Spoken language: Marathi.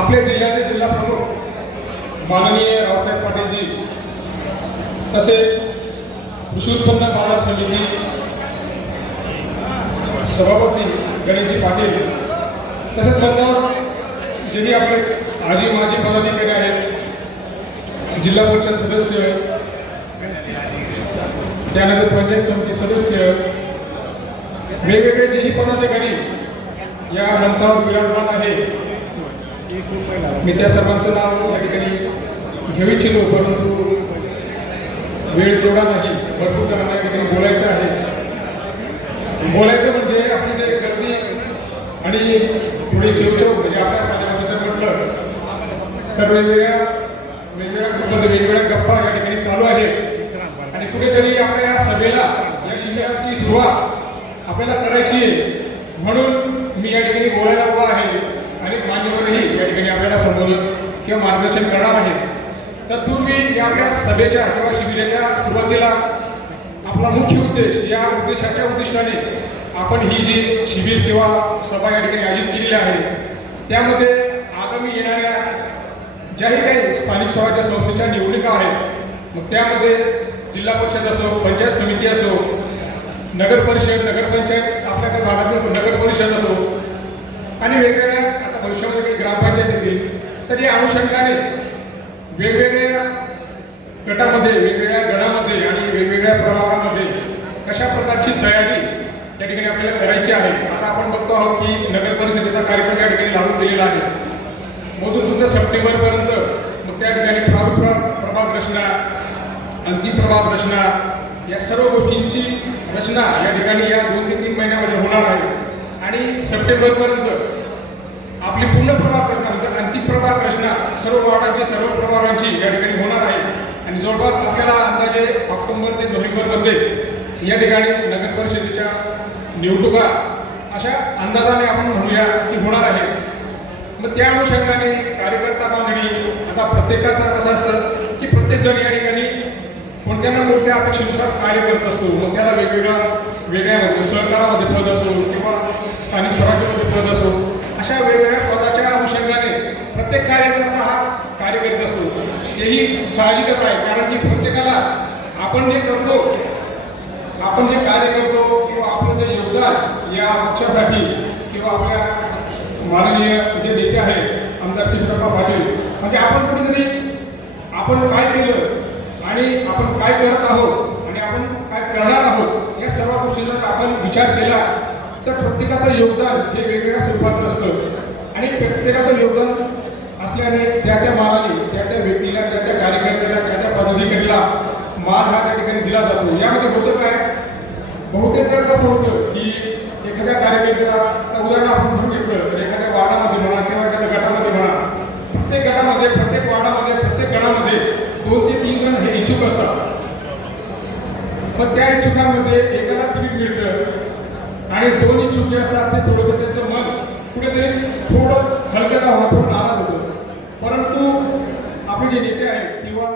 आपल्या जिल्ह्याचे जिल्हा प्रमुख माननीय रावसाहेब पाटीलजी तसेच कृषी उत्पन्न बाजार समिती सभापती गणेशजी पाटील तसेच मंचावर जे आपले आजी माजी पदाधिकारी आहेत जिल्हा परिषद सदस्य त्यानंतर पंचायत समिती सदस्य वेगवेगळे जेही पदाधिकारी या मंचावर विराजमान आहे मी त्या सर्वांचं नाव या ठिकाणी घेऊ इच्छितो परंतु वेळ तेवढा नाही भरपूर जणांना या ठिकाणी बोलायचं आहे. बोलायचं म्हणजे आपली जे गर्दी आणि पुढे चिवचव म्हणजे आपल्या समाजामध्ये म्हटलं तर वेगवेगळ्या वेगवेगळ्या ग्रुपमध्ये वेगवेगळ्या गप्पा या ठिकाणी चालू आहेत. आणि कुठेतरी आपल्या या सभेला या शिबिराची सुरुवात आपल्याला करायची आहे. म्हणून मी या ठिकाणी बोलायला उभा आहे आणि मान्यवरही या ठिकाणी आपल्याला संबोधन किंवा मार्गदर्शन करणार आहे. तत्पूर्वी या आपल्या सभेच्या किंवा शिबिराच्या सुरुवातीला आपला मुख्य उद्देश या उद्देशाच्या उद्दिष्टाने आपण ही जी शिबिर किंवा सभा या ठिकाणी आयोजित केलेली आहे त्यामध्ये आगामी येणाऱ्या ज्याही काही स्थानिक स्वराज्य संस्थेच्या निवडणुका आहेत मग त्यामध्ये जिल्हा परिषद असो पंचायत समिती असो नगर परिषद नगरपंचायत आपल्या काही भागातील नगर परिषद असो आणि वेगवेगळ्या आता भविष्यामध्ये काही ग्रामपंचायत येतील तर या अनुषंगाने वेगवेगळ्या गटामध्ये वेगवेगळ्या गणामध्ये आणि वेगवेगळ्या प्रभागामध्ये कशा प्रकारची तयारी त्या ठिकाणी आपल्याला करायची आहे आता आपण बघतो आहोत की नगर परिषदेचा कार्यक्रम या ठिकाणी लागू केलेला आहे. मधून तुमचं सप्टेंबरपर्यंत मग त्या ठिकाणी प्रारूप प्रभाग रचना अंतिम प्रभाग रचना या सर्व गोष्टींची रचना या ठिकाणी या दोन ते तीन महिन्यामध्ये होणार आहे. आणि सप्टेंबरपर्यंत आपली पूर्ण प्रभाग रचना म्हणजे अंतिम प्रभाग रचना सर्व वार्डांची सर्व प्रभागांची या ठिकाणी होणार आहे आणि जवळपास आपल्याला अंदाजे ऑक्टोबर ते मध्ये या ठिकाणी नगर परिषदेच्या निवडणुका अशा अंदाजाने आपण म्हणूया की होणार आहे मग त्या अनुषंगाने कार्यकर्ता बांधणी आता प्रत्येकाचा कसं असतं की प्रत्येक जण या ठिकाणी कोणत्या ना कोणत्या अपेक्षेनुसार कार्य करत असतो. मग त्याला वेगवेगळ्या वेगळ्या सहकारामध्ये पद असो किंवा स्थानिक स्वराज्यामध्ये पद असो अशा वेगवेगळ्या पदाच्या अनुषंगाने प्रत्येक कार्यकर्ता हा कार्य करीत असतो. हेही साहजिकच आहे कारण की प्रत्येकाला आपण जे करतो आपण जे कार्य करतो किंवा आपलं जे योगदान या पक्षासाठी किंवा आपल्या माननीय जे नेते आहेत आमदार कृष्णप्पा पाटील म्हणजे आपण कुठेतरी आपण काय केलं आणि आपण काय करत आहोत आणि आपण काय करणार आहोत या सर्व गोष्टींचा जर आपण विचार केला तर प्रत्येकाचं योगदान हे वेगवेगळ्या स्वरूपाचं असतं. आणि प्रत्येकाचं योगदान असल्याने त्या त्या मानाने त्या त्या व्यक्तीला त्या त्या कार्यकर्त्याला त्या त्या पदाधिकारीला मान हा त्या ठिकाणी दिला जातो. यामध्ये होतं काय? बहुतेक वेळेस असं होतं की एखाद्या कार्यकर्त्याला उदाहरण आपण म्हणून घेतलं तर एखाद्या वार्डामध्ये म्हणा किंवा एखाद्या गटामध्ये म्हणा प्रत्येक गटामध्ये प्रत्येक वार्डामध्ये प्रत्येक गणामध्ये दोन ते तीन जण हे इच्छुक असतात. पण त्या इच्छुकांमध्ये एकाला तिकीट मिळतं आणि दोन इच्छुक जे असतात ते थोडंसं त्यांचं मन कुठेतरी थोडं हलकं का होतं थोडं नाराज होतं. परंतु आपले जे नेते आहेत किंवा